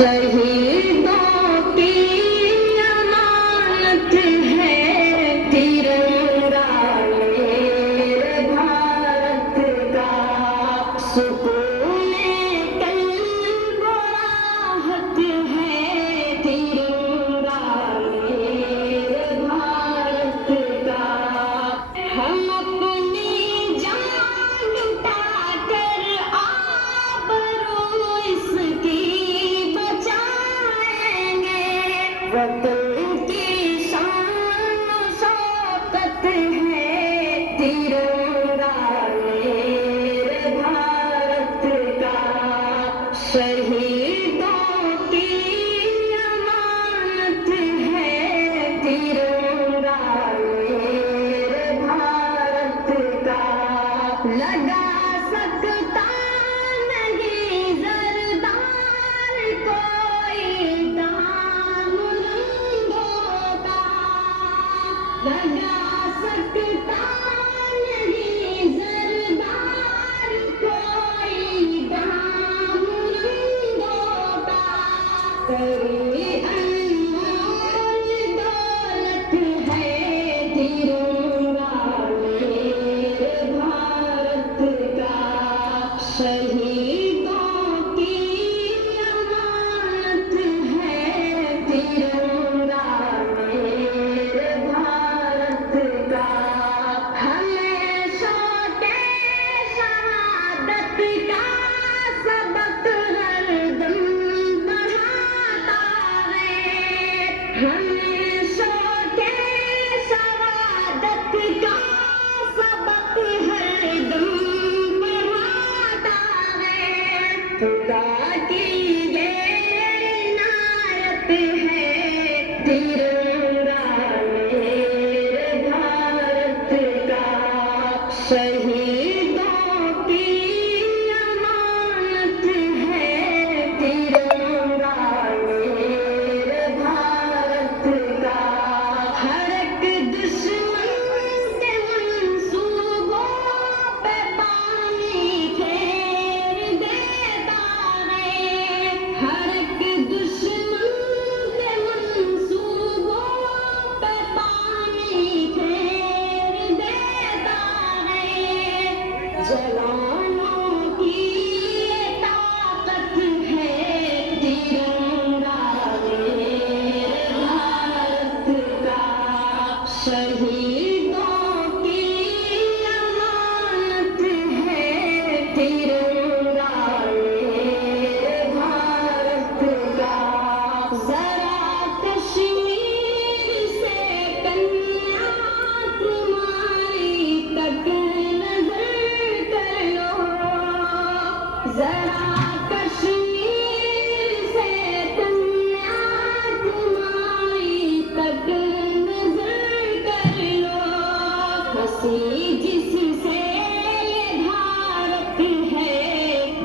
शहीदों की अमानत है तिरंगा मेरे भारत का। सुकून कल्ब राहत है तिरंगा मेरे भारत का। हम अपनी जान लुटा कर आबरू इसकी वतन की शान शौकत है तिरंगा मेरे भारत का। शहीदों की अमानत है तिरंगा मेरे भारत का। लगा सकता नहीं जरदार कोई दाम लगा सकता नहीं जरदार कोई दाम रंगों का। अनमोल दौलत है तिरंगा मेरे भारत का। शहीदों की अमानत है तिरंगा मेरे भारत का। हमें शौक़े शहादत का सबक हरदम बढ़ाता है। हमें शौक़े शहादत का सबक हरदम बढ़ाता है। खुदा की ये इनायत है तिरंगा मेरे भारत का। शहीदों की अमानत है तिरंगा मेरे भारत का। हर एक दुश्मन के मंसूबों पे पानी फेर देता है। हर एक दुश्मन के मंसूबों पे पानी फेर देता है। जवानों की ये ताकत है तिरंगा मेरे भारत का। शहीदों की अमानत है तिरंगा मेरे भारत का। जरा कश्मीर से कन्याकुमारी तक नजर कर लो। जरा कश्मीर से कन्याकुमारी तक नजर कर लो। हंसी जिससे ये भारत है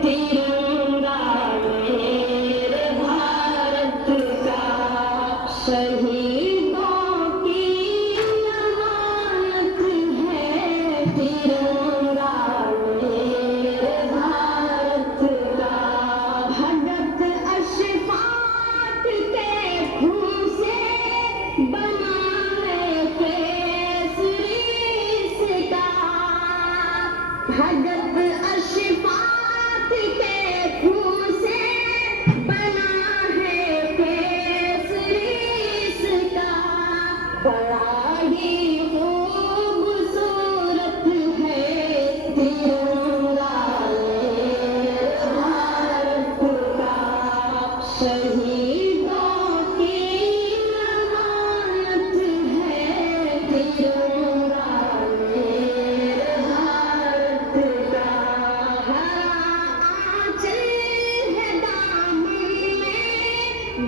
तिरंगा मेरे भारत का। शहीदों की अमानत है तिरंगा मेरे भारत का। भगत अशफाक के खून से बना है केसरी इसका। भगत अशफाक के खून से बना है केसरी इसका। बड़ा ही खूबसूरत है तिरंगा मेरे भारत का। शहीदों की अमानत है तिरंगा मेरे भारत का। हरा आंचल है दामन में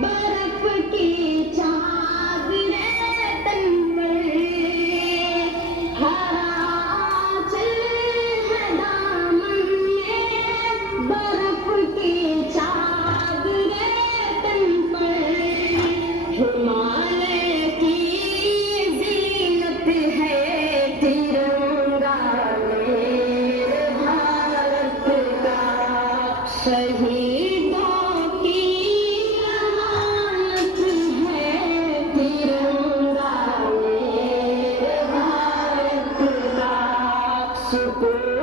बर्फ की चादरें तन पर। हरा आंचल है दामन में बर्फ की चादरें तन पर। हिमालय की जीनत है तिरंगा मेरे भारत का। शहीदों की आशिकों